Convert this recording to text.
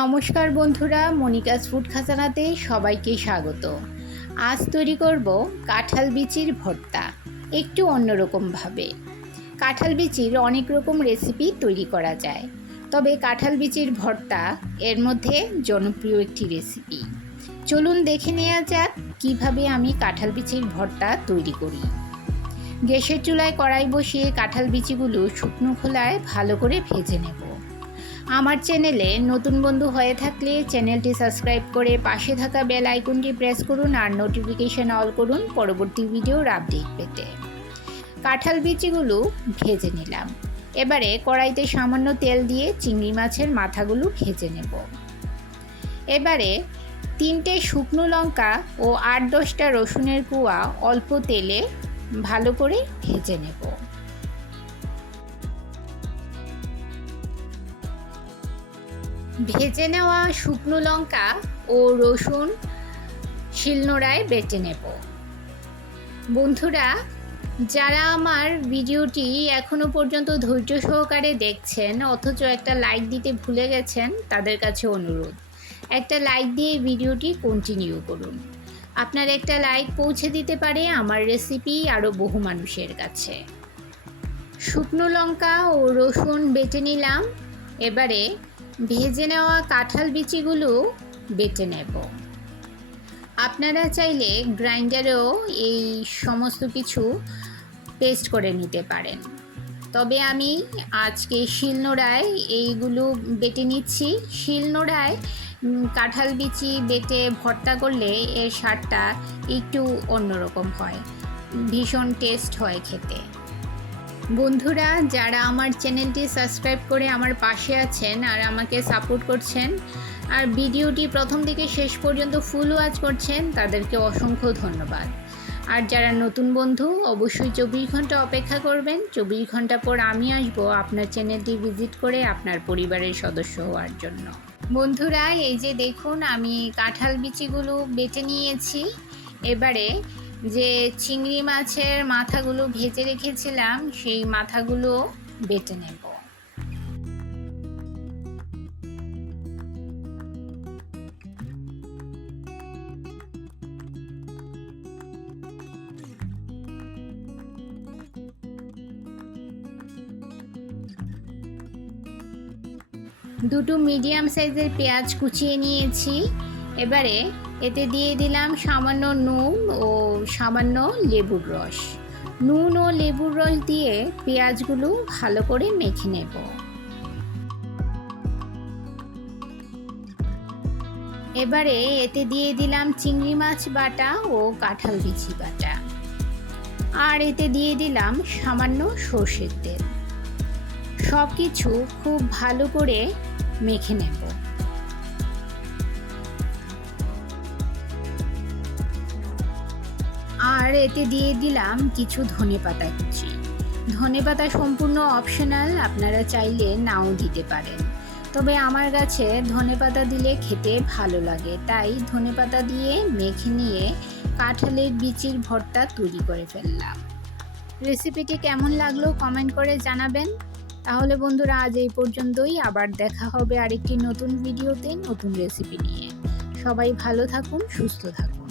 নমস্কার বন্ধুরা, Monica's food খাজানাতে সবাইকে স্বাগত। আজ তৈরি করব কাঁঠাল বিচির ভর্তা, একটু অন্যরকমভাবে। কাঁঠাল বিচির অনেক রকম রেসিপি তৈরি করা যায়, তবে কাঁঠাল বিচির ভর্তা এর মধ্যে জনপ্রিয় একটি রেসিপি। চলুন দেখে নেওয়া যাক কিভাবে আমি কাঁঠাল বিচির ভর্তা তৈরি করি। গ্যাসের চুলায় কড়াই বসিয়ে কাঁঠাল বিচিগুলো শুকনো খোলায় ভালো করে ভেজে নেব। আমার চ্যানেলে নতুন বন্ধু হয়ে থাকলে চ্যানেলটি সাবস্ক্রাইব করে পাশে থাকা বেল আইকনটি প্রেস করুন আর নোটিফিকেশন অল করুন পরবর্তী ভিডিওর আপডেট পেতে। কাঁঠাল বিচিগুলো ভেজে নিলাম। এবারে কড়াইতে সামান্য তেল দিয়ে চিংড়ি মাছের মাথাগুলো ভেজে নেব। এবারে 3টে শুকনো লঙ্কা ও 8-10টা রসুনের কুয়া অল্প তেলে ভালো করে ভেজে নেব। ভেজে নেওয়া শুকনো লঙ্কা ও রসুন শিলনোড়ায় বেটে নেব। বন্ধুরা, যারা আমার ভিডিওটি এখনও পর্যন্ত ধৈর্য সহকারে দেখছেন অথচ একটা লাইক দিতে ভুলে গেছেন, তাদের কাছে অনুরোধ, একটা লাইক দিয়ে ভিডিওটি কন্টিনিউ করুন। আপনার একটা লাইক পৌঁছে দিতে পারে আমার রেসিপি আরও বহু মানুষের কাছে। শুকনো লঙ্কা ও রসুন বেটে নিলাম। এবারে ভেজে নেওয়া কাঁঠাল বিচিগুলো বেটে নেব। আপনারা চাইলে গ্রাইন্ডারেও এই সমস্ত কিছু পেস্ট করে নিতে পারেন, তবে আমি আজকে শিলনোড়ায় এইগুলো বেটে নিচ্ছি। শিলনোড়ায় কাঁঠাল বিচি বেটে ভর্তা করলে এর স্বাদটা একটু অন্যরকম হয়, ভীষণ টেস্ট হয় খেতে। বন্ধুরা, যারা আমার চ্যানেলটি সাবস্ক্রাইব করে আমার পাশে আছেন আর আমাকে সাপোর্ট করছেন আর ভিডিওটি প্রথম থেকে শেষ পর্যন্ত ফুল ওয়াচ করছেন, তাদেরকে অসংখ্য ধন্যবাদ। আর যারা নতুন বন্ধু, অবশ্যই 24 ঘন্টা অপেক্ষা করবেন। 24 ঘন্টা পর আমি আসব আপনার চ্যানেলটি ভিজিট করে আপনার পরিবারের সদস্য হওয়ার জন্য। বন্ধুরা, এই যে দেখুন, আমি কাঁঠাল বিচিগুলো বেটে নিয়েছি। এবারে যে চিংড়ি মাছের মাথাগুলো ভেজে রেখেছিলাম সেই মাথাগুলো বেটে নেব। দুটো মিডিয়াম সাইজের পেঁয়াজ কুচিয়ে নিয়েছি। এবারে এতে দিয়ে দিলাম সামান্য নুন ও সামান্য লেবুর রস। নুন ও লেবুর রস দিয়ে পেঁয়াজগুলো ভালো করে মেখে নেব। এবারে এতে দিয়ে দিলাম চিংড়ি মাছ বাটা ও কাঁঠাল বিচি বাটা, আর এতে দিয়ে দিলাম সামান্য সর্ষের তেল। সব কিছু খুব ভালো করে মেখে নেব। আর এতে দিয়ে দিলাম কিছু ধনেপাতা কুচি। ধনেপাতা সম্পূর্ণ অপশনাল, আপনারা চাইলে নাও দিতে পারেন, তবে আমার কাছে ধনেপাতা দিলে খেতে ভালো লাগে, তাই ধনেপাতা দিয়ে মেখে নিয়ে কাঁঠালের বিচির ভর্তা তৈরি করে ফেললাম। রেসিপিটি কেমন লাগলো কমেন্ট করে জানাবেন। তাহলে বন্ধুরা, আজ এই পর্যন্তই। আবার দেখা হবে আরেকটি নতুন ভিডিওতে নতুন রেসিপি নিয়ে। সবাই ভালো থাকুন, সুস্থ থাকুন।